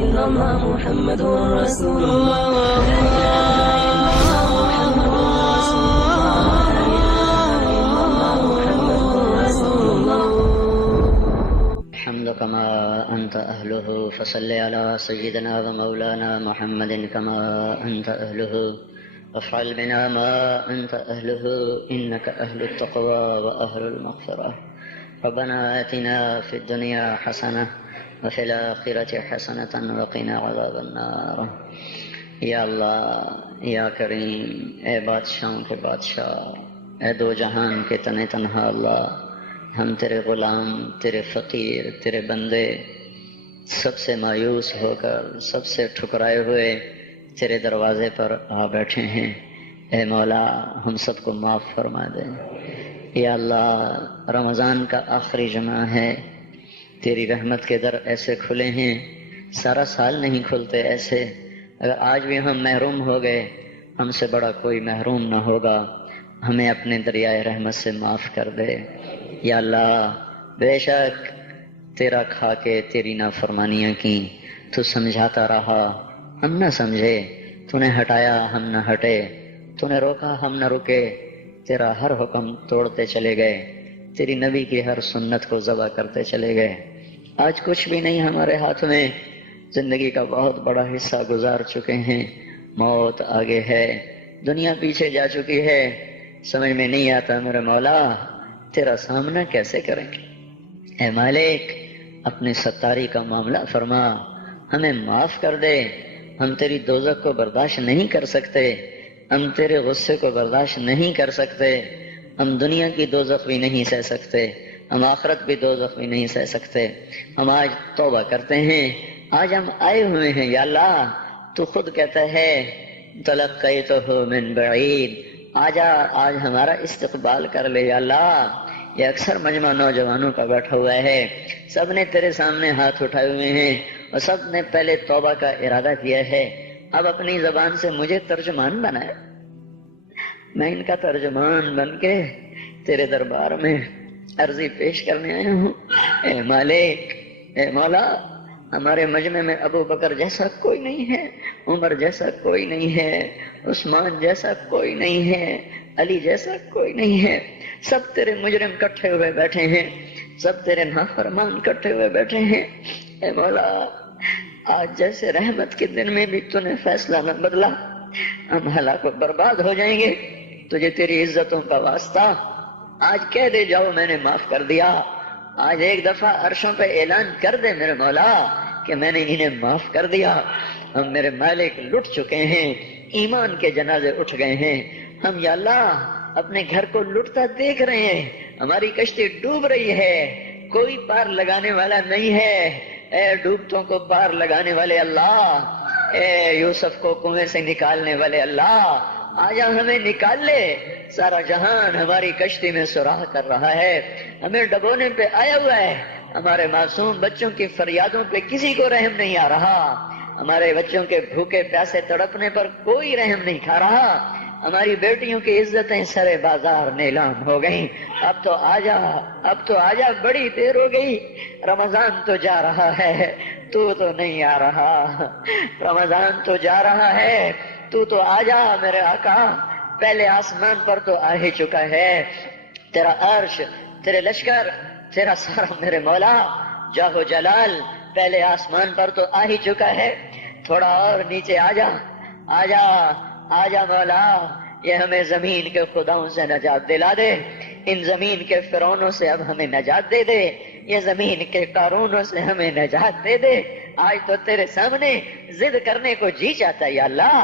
إلا الله محمد رسول الله الحمد كما أنت أهله فصل على سيدنا ومولانا محمد كما أنت أهله وافعل بنا ما أنت أهله إنك أهل التقوى وأهل المغفرة ربنا آتنا في الدنيا حسنة وفي الآخرة حسنة وقنا عذاب النار. یا اللہ یا کریم، اے بادشاہوں کے بادشاہ، اے دو جہان کے تن تنہا اللہ، ہم تیرے غلام، تیرے فقیر، تیرے بندے سب سے مایوس ہو کر، سب سے ٹھکرائے ہوئے تیرے دروازے پر آ بیٹھے ہیں۔ اے مولا ہم سب کو معاف فرما دے۔ یا اللہ رمضان کا آخری جمعہ ہے، تیری رحمت کے در ایسے کھلے ہیں، سارا سال نہیں کھلتے ایسے۔ اگر آج بھی ہم محروم ہو گئے، ہم سے بڑا کوئی محروم نہ ہوگا، ہمیں اپنے دریائے رحمت سے معاف کر دے۔ یا اللہ بے شک تیرا کھا کے تیری نافرمانیاں کی، تو سمجھاتا رہا ہم نہ سمجھے، تو نے ہٹایا ہم نہ ہٹے، تو نے روکا ہم نہ رکے، تیرا ہر حکم توڑتے چلے گئے، تیری نبی کی ہر سنت کو ذبح کرتے چلے گئے۔ آج کچھ بھی نہیں ہمارے ہاتھ میں، زندگی کا بہت بڑا حصہ گزار چکے ہیں، موت آگے ہے، دنیا پیچھے جا چکی ہے، سمجھ میں نہیں آتا میرے مولا تیرا سامنا کیسے کریں گے۔ اے مالک اپنے ستاری کا معاملہ فرما، ہمیں معاف کر دے، ہم تیری دوزخ کو برداشت نہیں کر سکتے، ہم تیرے غصے کو برداشت نہیں کر سکتے، ہم دنیا کی دوزخ بھی نہیں سہ سکتے، ہم آخرت بھی دوزخ بھی نہیں سہ سکتے۔ ہم آج توبہ کرتے ہیں، آج ہم آئے ہوئے ہیں یا اللہ، تو خود کہتا ہے تلقیتہ من بعید، آجا آج ہمارا استقبال کر لے یا اللہ۔ یہ اکثر مجمع نوجوانوں کا بیٹھا ہوا ہے، سب نے تیرے سامنے ہاتھ اٹھائے ہوئے ہیں اور سب نے پہلے توبہ کا ارادہ کیا ہے، اب اپنی زبان سے مجھے ترجمان بنایا، میں ان کا ترجمان بن کے تیرے دربار میں عرضی پیش کرنے آیا ہوں۔ اے مالک اے مولا، ہمارے مجمع میں ابو بکر جیسا کوئی نہیں ہے، عمر جیسا کوئی نہیں ہے، عثمان جیسا کوئی نہیں ہے، علی جیسا کوئی نہیں ہے، سب تیرے مجرم کٹھے ہوئے بیٹھے ہیں، سب تیرے نافرمان کٹھے ہوئے بیٹھے ہیں۔ اے مولا آج جیسے رحمت کے دن میں بھی تو نے فیصلہ نہ بدلا، ہم ہلاک و برباد ہو جائیں گے، تجھے تیری عزتوں کا واسطہ آج کہہ دے جاؤ میں نے معاف کر دیا۔ آج ایک دفعہ عرشوں پہ اعلان کر دے میرے مولا کہ میں نے انہیں معاف کر دیا۔ ہم میرے مالک لٹ چکے ہیں، ایمان کے جنازے اٹھ گئے ہیں، ہم یا اللہ اپنے گھر کو لٹتا دیکھ رہے ہیں، ہماری کشتی ڈوب رہی ہے، کوئی پار لگانے والا نہیں ہے۔ اے ڈوبتوں کو پار لگانے والے اللہ، اے یوسف کو کنویں سے نکالنے والے اللہ، آجا ہمیں نکال لے۔ سارا جہان ہماری کشتی میں سراغ کر رہا ہے، ہمیں ڈبونے پہ آیا ہوا ہے، ہمارے معصوم بچوں کی فریادوں پہ کسی کو رحم نہیں آ رہا، ہمارے بچوں کے بھوکے پیاسے تڑپنے پر کوئی رحم نہیں کھا رہا، ہماری بیٹیوں کی عزتیں سرے بازار نیلام ہو گئیں۔ اب تو آجا، اب تو آجا، بڑی دیر ہو گئی، رمضان تو جا رہا ہے تو نہیں آ رہا، رمضان تو جا رہا ہے تو آجا میرے آقا۔ پہلے آسمان پر تو آ ہی چکا ہے، تیرا عرش، تیرے لشکر، تیرا سارا میرے مولا جاہ جلال پہلے آسمان پر تو آ ہی چکا ہے، تھوڑا اور نیچے آجا، آجا آجا مولا، یہ ہمیں زمین کے خداؤں سے نجات دلا دے، ان زمین کے فرعونوں سے اب ہمیں نجات دے دے، یہ زمین کے قارونوں سے ہمیں نجات دے دے۔ آج تو تیرے سامنے ضد کرنے کو جی چاہتا ہے یا اللہ،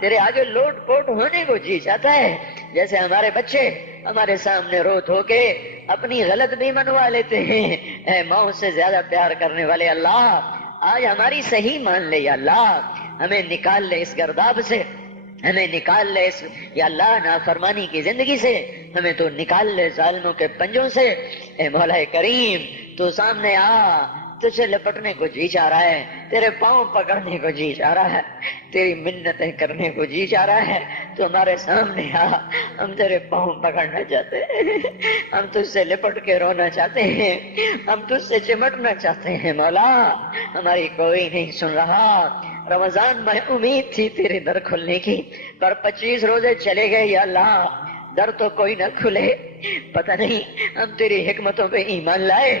تیرے آگے لوٹ پوٹ ہونے کو جی چاہتا ہے، جیسے ہمارے بچے ہمارے سامنے رو دھو کے اپنی غلط بھی منوا لیتے ہیں۔ اے موت سے زیادہ پیار کرنے والے اللہ، آج ہماری صحیح مان لے یا اللہ، ہمیں نکال لے اس گرداب سے، ہمیں نکال لے اس یا اللہ نافرمانی کی زندگی سے، ہمیں تو نکال لے ظالموں کے پنجوں سے۔ اے مولا کریم تو سامنے آ، تجھے لپٹنے کو جی چاہ رہا ہے، تیرے پاؤں پکڑنے کو جی چاہ رہا ہے، تیری منتیں کرنے کو جی چاہ رہا ہے۔ تو ہمارے سامنے آ، ہم تیرے پاؤں پکڑنا چاہتے ہیں، ہم تجھ سے لپٹ کے رونا چاہتے ہیں، ہم تجھ سے چمٹنا چاہتے ہیں مولا، ہماری کوئی نہیں سن رہا۔ رمضان میں امید تھی تیرے در کھلنے کی، پر 25 روزے چلے گئے یا اللہ، در تو کوئی نہ کھلے۔ پتہ نہیں ہم تیری حکمتوں پہ ایمان لائے،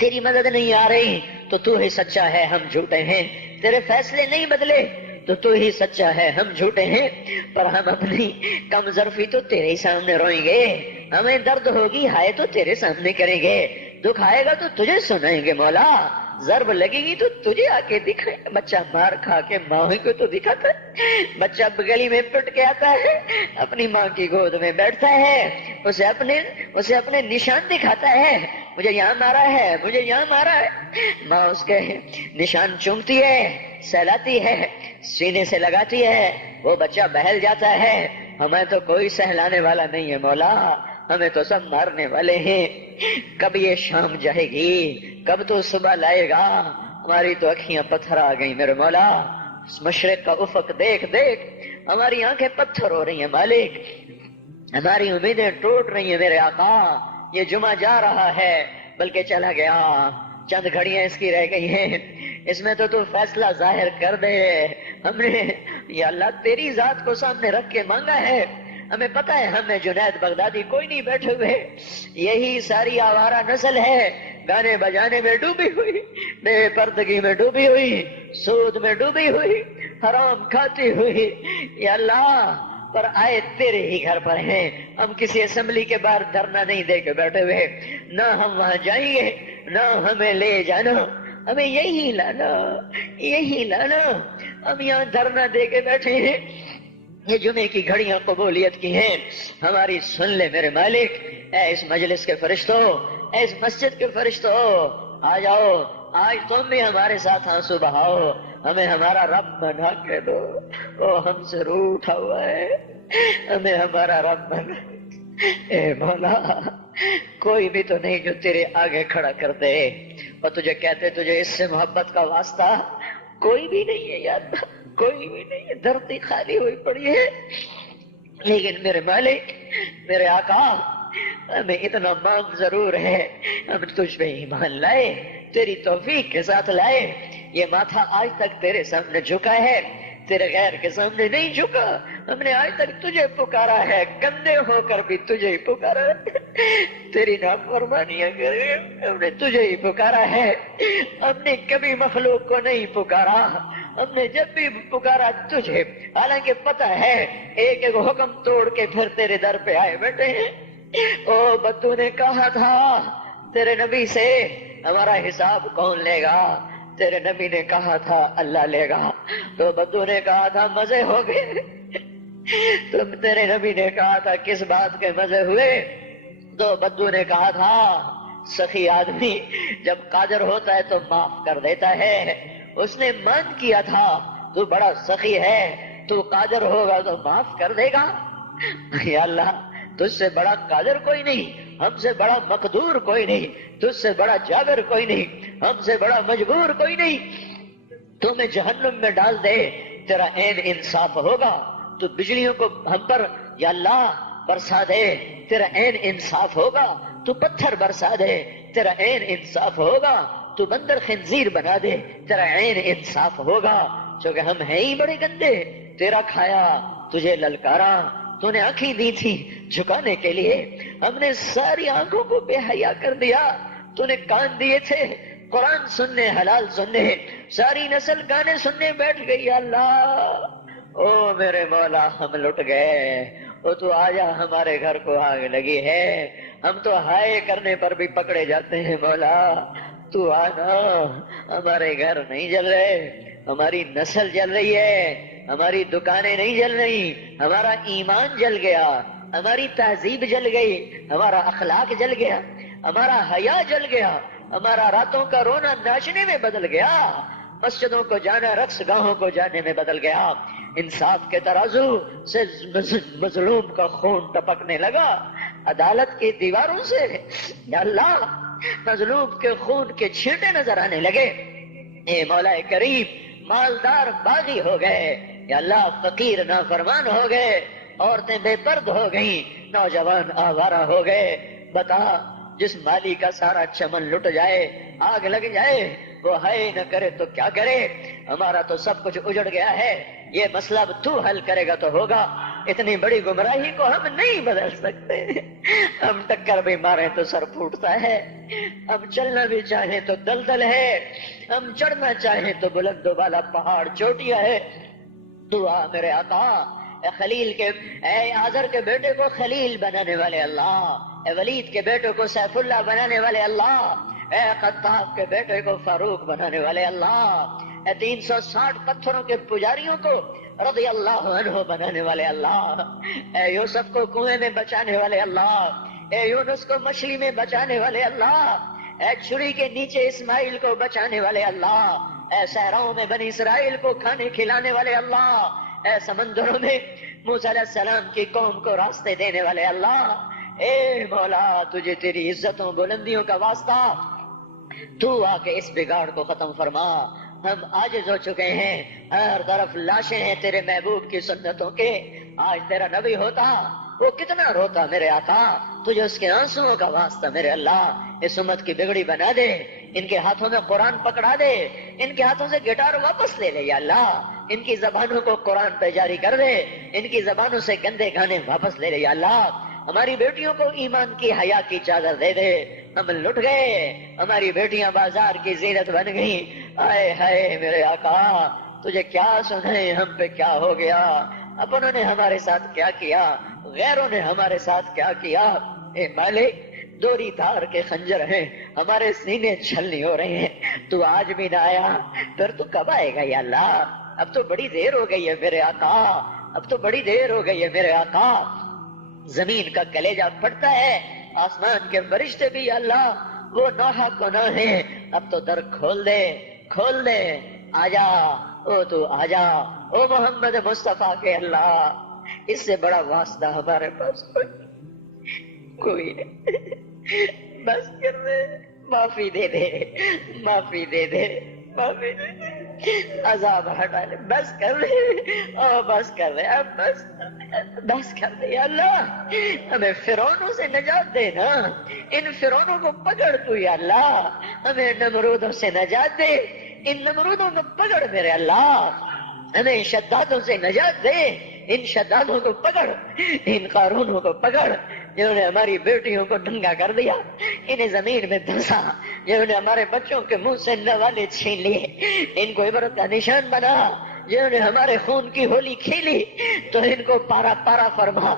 تیری مدد نہیں آ رہی تو تو ہی سچا ہے، ہم جھوٹے ہیں، تیرے فیصلے نہیں بدلے تو ہی سچا ہے، ہم جھوٹے ہیں، پر ہم اپنی کم ظرفی تو تیرے ہی سامنے روئیں گے، ہمیں درد ہوگی ہائے تو تیرے سامنے کریں گے، دکھ آئے گا تو تجھے سنائیں گے مولا، ضرب لگے گی تو تجھے آ کے دکھائیں۔ بچہ مار کھا کے ماں کو تو دکھاتا ہے، بچہ گلی میں پٹ کے آتا ہے، اپنی ماں کی گود میں بیٹھتا ہے، اسے اپنے نشان دکھاتا ہے، مجھے یہاں مارا ہے، مجھے یہاں مارا ہے، ماں اس کے نشان چومتی ہے، سہلاتی ہے، سینے سے لگاتی ہے، وہ بچہ بہل جاتا ہے۔ ہمیں تو کوئی سہلانے والا نہیں ہے مولا، ہمیں تو سب مارنے والے ہیں۔ کب یہ شام جائے گی، کب تو صبح لائے گا؟ ہماری تو اکھیاں پتھر آ گئی میرے مولا، اس مشرق کا افق دیکھ دیکھ ہماری آنکھیں پتھر ہو رہی ہیں مالک، ہماری امیدیں ٹوٹ رہی ہیں میرے آقا۔ یہ جمعہ جا رہا ہے بلکہ چلا گیا، چند گھڑیاں اس کی رہ گئی ہیں، اس میں تو فیصلہ ظاہر کر دے۔ ہم نے یا اللہ تیری ذات کو سامنے رکھ کے مانگا ہے، ہمیں پتہ ہے ہمیں جنید بغدادی کوئی نہیں بیٹھے ہوئے، یہی ساری آوارہ نسل ہے، گانے بجانے میں ڈوبی ہوئی، بے پردگی میں ڈوبی ہوئی، سود میں ڈوبی ہوئی، حرام کھاتی ہوئی، یا اللہ پر آئے تیرے ہی گھر پر ہیں، ہم کسی اسمبلی کے باہر دھرنا نہیں دے کے بیٹھے ہوئے، نہ ہم وہاں جائیں گے، نہ ہمیں لے جانا، ہمیں یہی لانا، یہی لانا، ہم یہاں دھرنا دے کے بیٹھے ہیں۔ یہ جمعے کی گھڑیاں قبولیت کی ہیں، ہماری سن لے میرے مالک، اے اس مجلس کے فرشتوں، اے اس مسجد کے فرشتوں، آ جاؤ، آج تم بھی ہمارے ساتھ آنسو بہاؤ، ہمیں ہمارا رب بنا کے دو، وہ ہم سے روٹھا ہوا ہے، ہمیں ہمارا رب بنا۔ اے مولا کوئی بھی تو نہیں جو تیرے آگے کھڑا کر دے، اور تجھے کہتے تجھے اس سے محبت کا واسطہ، کوئی بھی نہیں ہے یا اللہ، کوئی بھی نہیں ہے، دھرتی خالی ہوئی پڑی ہے، لیکن میرے مالک، میرے آقا، ہمیں اتنا مام ضرور ہے، ہم تجھ پہ ایمان لائے، تیری توفیق کے ساتھ لائے، یہ ماتھا آج تک تیرے سامنے جھکا ہے، تیرے غیر کے سامنے نہیں جھکا، ہم نے آج تک تجھے پکارا ہے، گندے ہو کر بھی تجھے ہی پکارا ہے، تیری نافرمانیاں کر کے ہم نے تجھے ہی پکارا ہے، ہم نے کبھی مخلوق کو نہیں پکارا، ہم نے جب بھی پکارا تجھے، حالانکہ پتہ ہے ایک ایک حکم توڑ کے پھر تیرے در پہ آئے بیٹھے ہیں۔ او بدو نے کہا تھا تیرے نبی سے ہمارا حساب کون لے گا، تیرے نبی نے کہا تھا اللہ لے گا، تو بدو نے کہا تھا مزے ہو گئے، تم تیرے نبی نے کہا تھا کس بات کے مزے ہوئے، تو بدو نے کہا تھا سخی آدمی جب قادر ہوتا ہے تو معاف کر دیتا ہے، اس نے مان کیا تھا تو بڑا سخی ہے، تو قادر ہوگا تو معاف کر دے گا، یا اللہ تجھ سے بڑا قادر کوئی نہیں، ہم سے بڑا مقدور کوئی نہیں، تجھ سے بڑا جابر کوئی نہیں، ہم سے بڑا مجبور کوئی نہیں، تو میں جہنم میں ڈال دے تیرا عین انصاف ہوگا، تو بجلیوں کو ہم پر یا اللہ برسا دے تیرا عین انصاف ہوگا، تو پتھر برسا دے تیرا عین انصاف ہوگا، تو بندر خنزیر بنا دے تیرا عین انصاف ہوگا، چونکہ ہم ہیں ہی بڑے گندے، تیرا کھایا تجھے للکارا، تو نے آنکھیں دی تھی جھکانے کے لیے، ہم نے ساری آنکھوں کو بے حیا کر دیا، تو نے کان دیے تھے قرآن سننے حلال سننے، ساری نسل گانے سننے بیٹھ گئی، اللہ او میرے مولا ہم لٹ گئے، او تو آجا ہمارے گھر کو آگ لگی ہے، ہم تو ہائے کرنے پر بھی پکڑے جاتے ہیں مولا، تو آنا، ہمارے گھر نہیں جل رہے، ہماری نسل جل رہی ہے، ہماری دکانیں نہیں جل رہی، ہمارا ایمان جل گیا، ہماری تہذیب جل گئی، ہمارا اخلاق جل گیا، ہمارا حیا جل گیا، ہمارا راتوں کا رونا ناچنے میں بدل گیا، مسجدوں کو جانا رقص گاہوں کو جانے میں بدل گیا، انصاف کے ترازو سے مظلوم کا خون ٹپکنے لگا، عدالت کی دیواروں سے یا اللہ مظلوم کے خون کے چھینٹے نظر آنے لگے، اے مولا کریم مالدار باغی ہو گئے، یا اللہ فقیر نافرمان ہو گئے، عورتیں بے پرد ہو گئیں، نوجوان آوارہ ہو گئے، بتا جس مالی کا سارا چمن لٹ جائے، آگ لگ جائے، وہ ہائے نہ کرے تو کیا کرے؟ ہمارا تو سب کچھ اجڑ گیا ہے، یہ مسئلہ اب تو حل کرے گا تو ہوگا، اتنی بڑی گمراہی کو ہم نہیں بدل سکتے، ہم ٹکر بھی مارے تو سر پھوٹتا ہے، ہم چلنا بھی چاہیں تو دلدل ہے، ہم چڑھنا چاہیں تو بلند و بالا پہاڑ چوٹیاں ہے، دعا میرے آقا، اے خلیل کے، اے آزر کے بیٹے کو خلیل بنانے والے اللہ، اے ولید کے بیٹے کو سیف اللہ بنانے والے اللہ، اے خطاب کے بیٹے کو فاروق بنانے والے اللہ، اے 360 پتھروں کے پجاریوں کو رضی اللہ عنہ بنانے والے اللہ، اے یوسف کو کنویں میں بچانے والے اللہ، اے یونس کو مچھلی میں بچانے والے اللہ، اے چھری کے نیچے اسماعیل کو بچانے والے اللہ، اے صحراؤں میں بنی اسرائیل کو کھانے کھلانے والے اللہ، اے سمندروں میں موسیٰ علیہ السلام کی قوم کو راستے دینے والے اللہ، اے مولا تجھے تیری عزتوں بلندیوں کا واسطہ، تو آ کے اس بگاڑ کو ختم فرما، ہم عاجز ہو چکے ہیں، ہر طرف لاشیں ہیں تیرے محبوب کی سنتوں کے، آج تیرا نبی ہوتا وہ کتنا روتا میرے آقا، تجھے اس کے آنسوؤں کا واسطہ میرے اللہ اس امت کی بگڑی بنا دے، ان کے ہاتھوں میں قرآن پکڑا دے، ان کے ہاتھوں سے گٹار واپس لے لے یا اللہ، ان کی زبانوں کو قرآن پہ جاری کر دے، ان کی زبانوں سے گندے گانے واپس لے لے یا اللہ، ہماری بیٹیوں کو ایمان کی حیا کی چادر دے دے، ہم لٹ گئے، ہماری بیٹیاں بازار کی زینت بن گئی، آئے ہائے میرے آقا تجھے کیا سنائے ہم پہ کیا ہو گیا، اپنوں نے ہمارے ساتھ کیا کیا، غیروں نے ہمارے ساتھ کیا کیا، اے مالک دوری دھار کے خنجر ہیں، ہمارے سینے چھلنی ہو رہے ہیں، تو آج بھی نہ آیا، پھر تو کب آئے گا یا اللہ، اب تو بڑی دیر ہو گئی ہے میرے آقا، اب تو بڑی دیر ہو گئی ہے میرے آقا، زمین کا کلیجہ پھٹتا ہے، آسمان کے فرشتے بھی اللہ وہ نوحہ گناہ ہیں، اب تو در کھول دے، کھول دے، آجا او تو آجا، او محمد مصطفیٰ کے اللہ، اس سے بڑا واسطہ ہمارے پاس کوئی نہیں، بس کر دے، معافی دے دے، معافی دے دے، معافی دے دے، عذاب ہٹا لے، بس کر دے، او بس کر دے، اب بس کر دے یا اللہ، ہمیں فرعونوں سے نجات دے نا، ان فرعونوں کو پکڑ تو یا اللہ، ہمیں نمرودوں سے نجات دے، ان نمرودوں کو پکڑ میرے اللہ، ہمیں شدادوں سے نجات دے، ان شدادوں کو پکڑ، ان قارونوں کو پکڑ جنہوں نے ہماری بیٹیوں کو ننگا کر دیا، انہیں زمین میں دھنسا، جنہوں نے ہمارے بچوں کے منہ سے نوالے چھین لیے، ان کو عبرت کا نشان بنا، جنہوں نے ہمارے خون کی ہولی کھیلی تو ان کو پارا پارا فرما،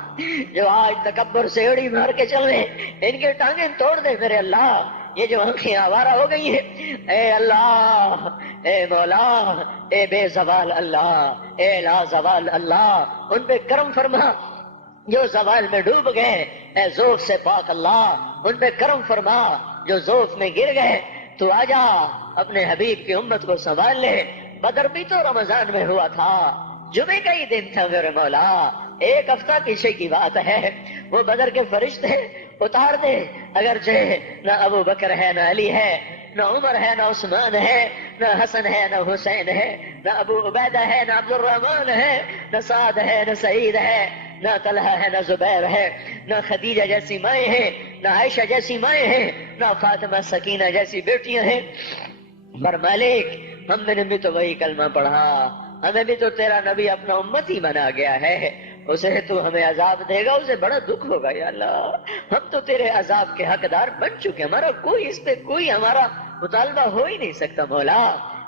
جو آج تکبر سے اڑی مار کے چل رہے ان کے ٹانگیں توڑ دے میرے اللہ، یہ جو آنکھیں آوارہ ہو گئی ہیں، اے اللہ، اے مولا، اے بے زوال اللہ، اے لا زوال اللہ، ان پہ کرم فرما، جو زوال میں ڈوب گئے، اے ذوف سے پاک اللہ ان پہ کرم فرما، جو ذوف میں گر گئے تو آجا اپنے حبیب کی امت کو سنبھال لے، بدر بھی تو رمضان میں ہوا تھا، جمعے کا ہی دن تھا میرے مولا، ایک ہفتہ پیچھے کی بات ہے، وہ بدر کے فرشتے اتار دے، اگرچہ نہ ابو بکر ہے نہ علی ہے نہ عمر ہے نہ عثمان ہے نہ حسن ہے نہ حسین ہے نہ ابو عبیدہ ہے نہ عبد الرحمن ہے نہ سعد ہے نہ سعید ہے نہ طلحہ ہے نہ زبیر ہے نہ خدیجہ جیسی مائیں ہیں نہ عائشہ جیسی مائیں ہیں نہ فاطمہ سکینہ جیسی بیٹیاں ہیں، پر مالک ہم نے بھی تو وہی کلمہ پڑھا، ہمیں بھی تو تیرا نبی اپنا امتی بنا گیا ہے، اسے تو ہمیں عذاب دے گا، اسے بڑا دکھ ہوگا یا اللہ، ہم تو تیرے عذاب کے حقدار بن چکے، ہمارا کوئی اس پہ کوئی ہمارا مطالبہ ہو ہی نہیں سکتا مولا،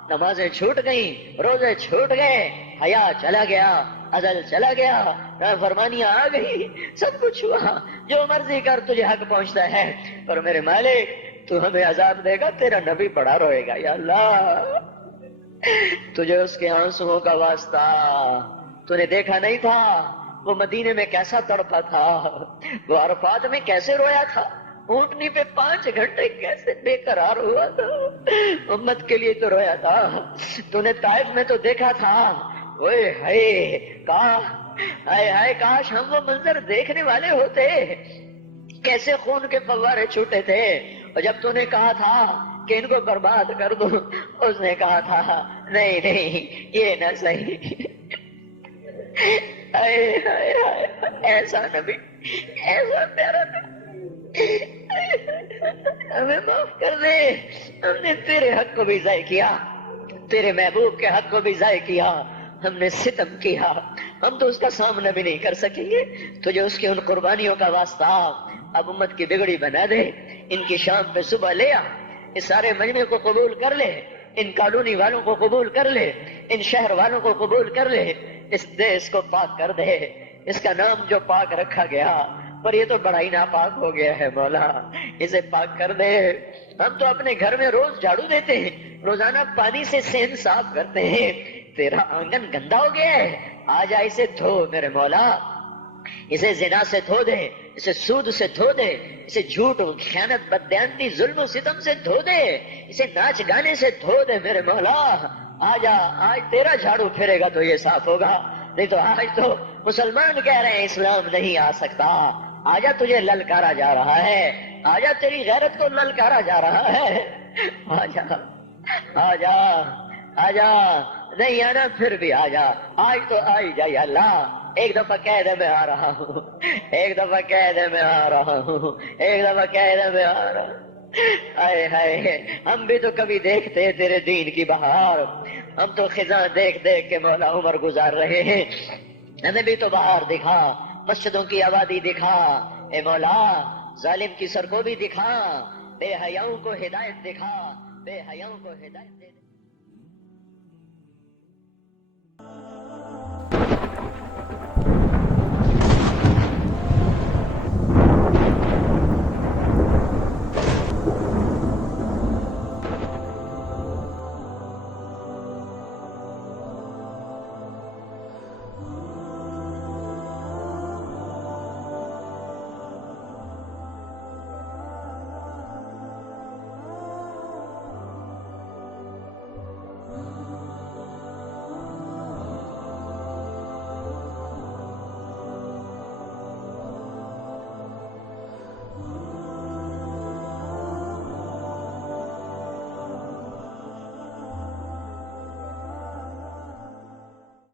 نمازیں چھوٹ گئیں، روزے چھوٹ گئے، حیا چلا گیا، عدل چلا گیا، نافرمانیاں آ گئی، سب کچھ ہوا، جو مرضی کر تجھے حق پہنچتا ہے، پر میرے مالک تو ہمیں عذاب دے گا، تیرا نبی بڑا روئے گا یا اللہ، تجھے اس کے آنسوؤں کا واسطہ، تو نے دیکھا نہیں تھا وہ مدینے میں کیسا تڑپا تھا، وہ عرفات میں کیسے رویا تھا، اونٹنی پہ 5 گھنٹے کیسے بے قرار ہوا تھا، امت کے لیے تو رویا تھا، تو نے طائف میں تو دیکھا تھا، اوئے ہائے کاش ہم وہ منظر دیکھنے والے ہوتے، کیسے خون کے فوارے چھوٹے تھے، اور جب تو نے کہا تھا کہ ان کو برباد کر دو، اس نے کہا تھا نہیں نہیں یہ نہ صحیح، ایسا نبی، ایسا پیارا نبی، ہمیں معاف کر دے، ہم نے تیرے حق کو بھی ضائع کیا، تیرے محبوب کے حق کو بھی ضائع کیا، ہم نے ستم کیا، ہم تو اس کا سامنا بھی نہیں کر سکیں گے۔ تجھے اس کی ان قربانیوں کا واسطہ اب امت کی بگڑی بنا دے، ان کی شام پہ صبح لے آ، اس سارے مجمع کو قبول کر لے، ان کالونی والوں کو قبول کر لے، ان شہر والوں کو قبول کر لے، اس دیس کو پاک کر دے، اس کا نام جو پاک رکھا گیا پر یہ تو بڑا ہی ناپاک ہو گیا ہے مولا، اسے پاک کر دے۔ ہم تو اپنے گھر میں روز جھاڑو دیتے ہیں، روزانہ پانی سے صحن صاف کرتے ہیں، تیرا آنگن گندا ہو گیا ہے، آ جا اسے دھو میرے مولا، اسے زنا سے دھو دے، اسے سود سے دھو دے، اسے جھوٹ خیانت بددیانتی ظلم و ستم سے دھو دے، اسے ناچ گانے سے دھو دے میرے مولا۔ آجا، آج تیرا جھاڑو پھرے گا تو یہ صاف ہوگا، نہیں تو آج تو مسلمان کہہ رہے ہیں اسلام نہیں آ سکتا۔ آجا، تجھے للکارا جا رہا ہے، آجا تیری غیرت کو للکارا جا رہا ہے، آجا آجا آجا، نہیں آنا پھر بھی آجا، آج تو آئی جا یا اللہ، ایک دفعہ کہہ دے میں آ رہا ہوں، ایک دفعہ کہہ دے میں آ رہا ہوں، ایک دفعہ کہہ دے میں آ رہا ہوں۔ ہائے ہائے، ہم بھی تو کبھی دیکھتے تیرے دین کی بہار، ہم تو خزاں دیکھ دیکھ کے مولا عمر گزار رہے ہیں، ہمیں بھی تو بہار دکھا، مسجدوں کی آبادی دکھا، اے مولا ظالم کی سر کو بھی دکھا، بے حیاؤں کو ہدایت دکھا، بے حیاؤں کو ہدایت دے۔